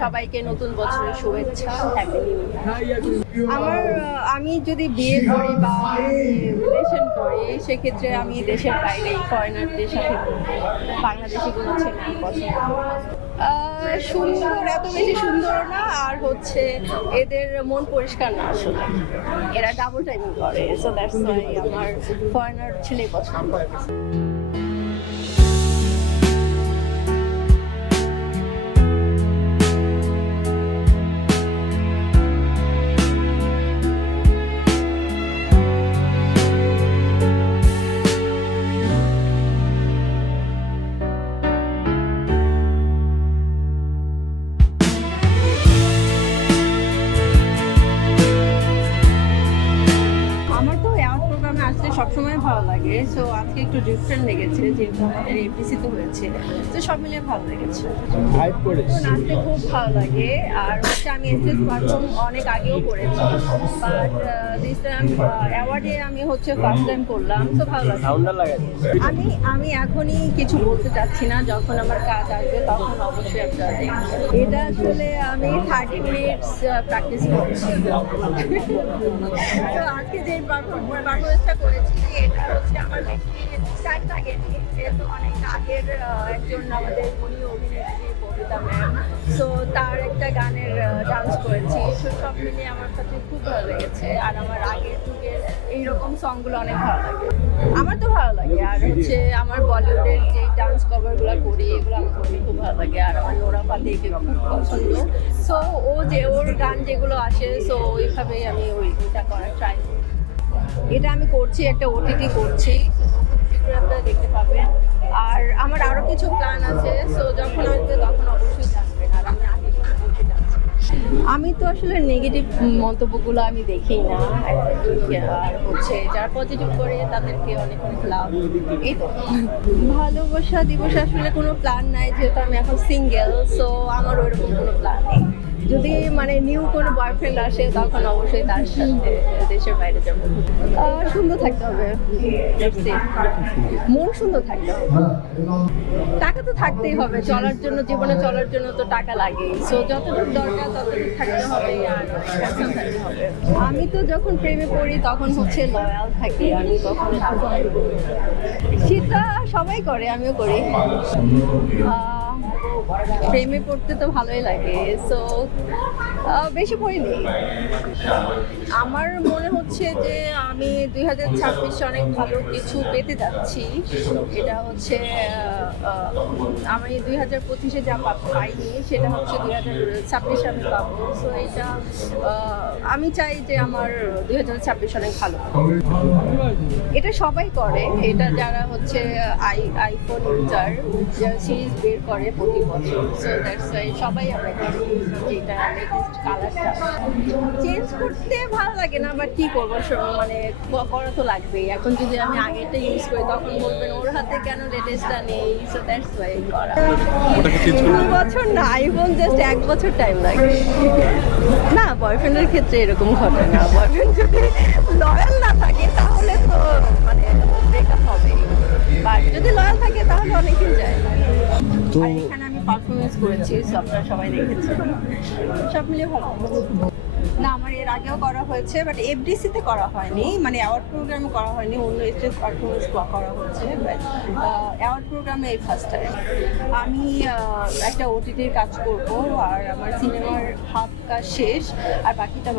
সবাইকে নতুন বছরের শুভেচ্ছা আমার আমি যদি বিয়ে করি বা রিলেশন করি, সেক্ষেত্রে আমি দেশের বাইরে ফরেনারদের সাথে। বাংলাদেশি কোনো ছেলে পছন্দ সুন্দর, এত বেশি সুন্দর না, আর হচ্ছে এদের মন পরিষ্কার না আসলে। এরা ডাবল টাইমিং করে সো দ্যাটস ওয়াই আমার ফরেনার ছেলে পছন্দ সবসময় ভালো লাগে। সো আজকে একটু ডিফারেন্ট লেগেছে যেহেতু আমাদের এপিসিতে হয়েছে। তো সব মিলে ভালো লেগেছে। নাচতে খুব ভালো লাগে। আর হচ্ছে আমি স্টেজ পারফর্ম অনেক আগেও করেছি। বাট দিস টাইম অ্যাওয়ার্ডে আমি হচ্ছে ফার্স্ট টাইম করলাম। তো ভালো লাগে আমি আমি এখনই কিছু বলতে চাচ্ছি না। যখন আমার কাজ আসবে তখন অবশ্যই আপনারা দেখবেন এটা আসলে আমি থার্টি মিনিটস প্র্যাকটিস করেছি। তো করেছি এটা হচ্ছে আমার অনেক আগের একজন আমাদের উনি অভিনেত্রী ববিতা ম্যাম সো তার একটা গানের ডান্স করেছি। সব মিলিয়ে আমার কাছে খুব ভালো লেগেছে, আর আমার আগের যুগের এইরকম সংগুলো অনেক ভালো লাগে। আমার তো ভালো লাগে, আর হচ্ছে আমার বলিউডের যে ডান্স কভারগুলো করি, এগুলো আমার খুব ভালো লাগে, আর আমার নোরা ফাতেহিকে খুব পছন্দ। সো ও যে, ওর গান যেগুলো আসে সো ওইভাবেই আমি ওইটা করার ট্রাই করি। এটা আমি করছি, একটা ওটিটি করছি। আপনারা দেখতে পাবেন। আর আমার আরও কিছু প্ল্যান আছে সো যখন আসবে তখন অবশ্যই। আমি তো আসলে নেগেটিভ মন্তব্যগুলো আমি দেখি না। আর হচ্ছে যারা পজিটিভ করে, তাদেরকে অনেক অনেক লাভ। এই তো। ভালোবাসা দিবস আসলে কোনো প্ল্যান নাই, যেহেতু আমি এখন সিঙ্গেল সো আমার ওইরকম কোনো প্ল্যান নেই। যদি মানে নিউ কোনো বয়ফ্রেন্ড আসে, তখন অবশ্যই তার সাথে দেশের বাইরে যাব। সুন্দর থাকতে হবে। মন সুন্দর থাকতে হবে। টাকা তো থাকতেই হবে। চলার জন্য, জীবনে চলার জন্য তো টাকা লাগে সো যতটুকু দরকার, ততটুকু থাকতে হবে আর আমি তো যখন প্রেমে পড়ি, তখন হচ্ছে লয়াল থাকি। আমি তখন সেটা সবাই করে, আমিও করি। প্রেমে পড়তে তো ভালোই লাগে সো বেশি পড়িনি। আমার মনে হচ্ছে যে আমি দুই হাজার ছাব্বিশে অনেক ভালো কিছু পেতে যাচ্ছি। এটা হচ্ছে আমি দুই হাজার পঁচিশে যা পাইনি, সেটা হচ্ছে দুই হাজার ছাব্বিশে আমি পাবো। সো এটা আমি চাই যে আমার দুই হাজার ছাব্বিশ অনেক ভালো এটা সবাই করে, এটা যারা হচ্ছে, আই আইফোন ইউজার যারা সিরিজ বের করে প্রতি সবাই আমরা যেটা লেটেস্ট কালারটা চেঞ্জ করতে ভালো লাগে না বাট কি করব? মানে করা তো লাগবেই। এখন যদি আমি আগেরটা ইউজ করি তখন বলবেন ওর হাতে কেন লেটেস্টটা নেই? সো দ্যাটস ওয়াই করা। দুই বছর না আইফোন জাস্ট এক বছর টাইম লাগে। না বয়ফ্রেন্ডের ক্ষেত্রে এরকম ঘটে না। বয়ফ্রেন্ড যদি লয়াল না থাকে তাহলে তো মানে ব্রেকআপ হবে বাট যদি লয়াল থাকে তাহলে অনেকদিন যায়। তো এখানে আমি পারফরমেন্স করেছি আপনারা সবাই দেখেছেন সব মিলিয়ে ভালো। না আমার এর আগেও করা হয়েছে বাট এফডিসিতে করা হয়নি। মানে অ্যাওয়ার্ড প্রোগ্রামে করা হয়নি অন্য স্টেজ পারফরমেন্স করা হয়েছে বাট অ্যাওয়ার্ড প্রোগ্রামে এই ফার্স্ট টাইম আমি একটা ওটিটির কাজ করব আর আমার সিনেমার হাফ কাজ শেষ আর বাকিটা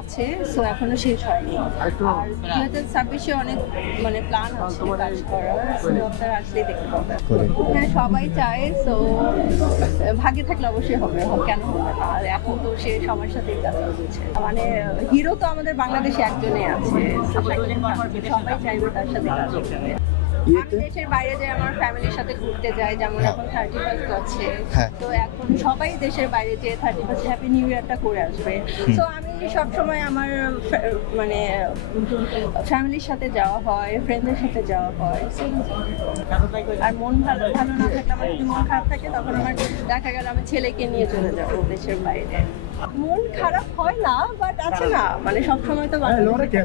আছে সো এখনও শেষ হয়নি। আর দু হাজার ছাব্বিশে অনেক মানে প্ল্যান আছে কাজ করার সো আপনারা আসলেই দেখতে পাবেন। হ্যাঁ সবাই চায় সো ভাগ্যে থাকলে অবশ্যই হবে কেন হবে না? আর এখন তো সে সবার সাথেই কাজ করছে। মানে হিরো তো আমাদের বাংলাদেশে একজনই আছে। সবাই চাইবে তার সাথে কাজ করতে। আমি দেশের বাইরে যাই আমার ফ্যামিলির সাথে ঘুরতে যাই যেমন এখন থার্টি ফার্স্ট আছে। হ্যাঁ। তো এখন সবাই দেশের বাইরে যেয়ে থার্টি ফার্স্ট হ্যাপি নিউ ইয়ারটা করে আসবে। তো আমি সবসময় আমার মানে ফ্যামিলির সাথে যাওয়া হয় ফ্রেন্ডদের সাথে যাওয়া হয়। আর মন ভালো ভালো না থাকলে আমার যদি মন খারাপ থাকে তখন আমার দেখা গেল আমি ছেলেকে নিয়ে চলে যাব দেশের বাইরে। মন খারাপ হয় না বাট আছে না মানে সবসময় তো ভালো লাগে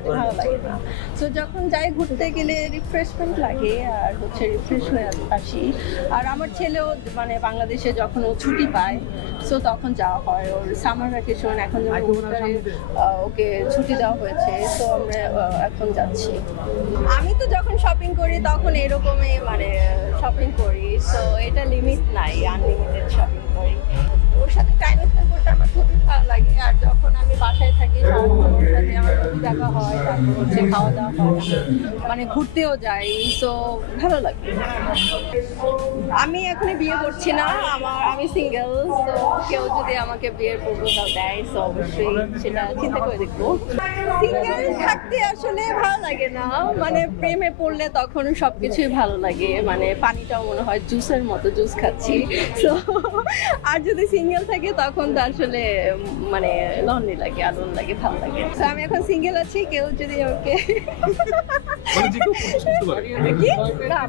না। তো যখন যাই ঘুরতে গেলে রিফ্রেশমেন্ট লাগে আর হচ্ছে রিফ্রেশ হয়ে আসি। আর আমার ছেলেও মানে বাংলাদেশে যখন ও ছুটি পায় সো তখন যাওয়া হয়। ওর সামার ভ্যাকেশন এখন ওকে ছুটি দেওয়া হয়েছে তো আমরা এখন যাচ্ছি। আমি তো যখন শপিং করি তখন এরকমই মানে শপিং করি সো এটা লিমিট নাই আনলিমিটেড শপিং করি। ওর সাথে টাইম স্পেন্ড করতে আমার খুবই ভালো লাগে। আর যখন আমি বাসায় থাকি ওর সাথে আমার ছবি দেখা হয়, তারপর হচ্ছে খাওয়া দাওয়া হয়। মানে ঘুরতেও যাই তো ভালো লাগে। আমি এখনও বিয়ে করছি না, আমার, আমি সিঙ্গেল তো কেউ যদি আমাকে বিয়ের প্রপোজাল দেয় তো অবশ্যই সেটা চিন্তা করে দেখব। সিঙ্গেল থাকতে আসলে ভালো লাগে না মানে প্রেমে পড়লে তখন সবকিছুই ভালো লাগে। মানে পানিটাও মনে হয় জুসের মতো জুস খাচ্ছি তো আর যদি সিঙ্গেল থাকে তখন তো আসলে মানে লনলি লাগে আলোন লাগে ভালো লাগে। তো আমি এখন সিঙ্গেল আছি কেউ যদি আমাকে মানে যে কেউ propose করতে পারে। কি? না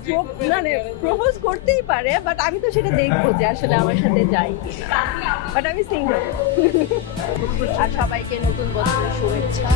মানে প্রপোজ করতেই পারে বাট আমি তো সেটা দেখব যে আসলে আমার সাথে যাই বাট আমি সিঙ্গেল আর সবাইকে নতুন বছরের শুভেচ্ছা.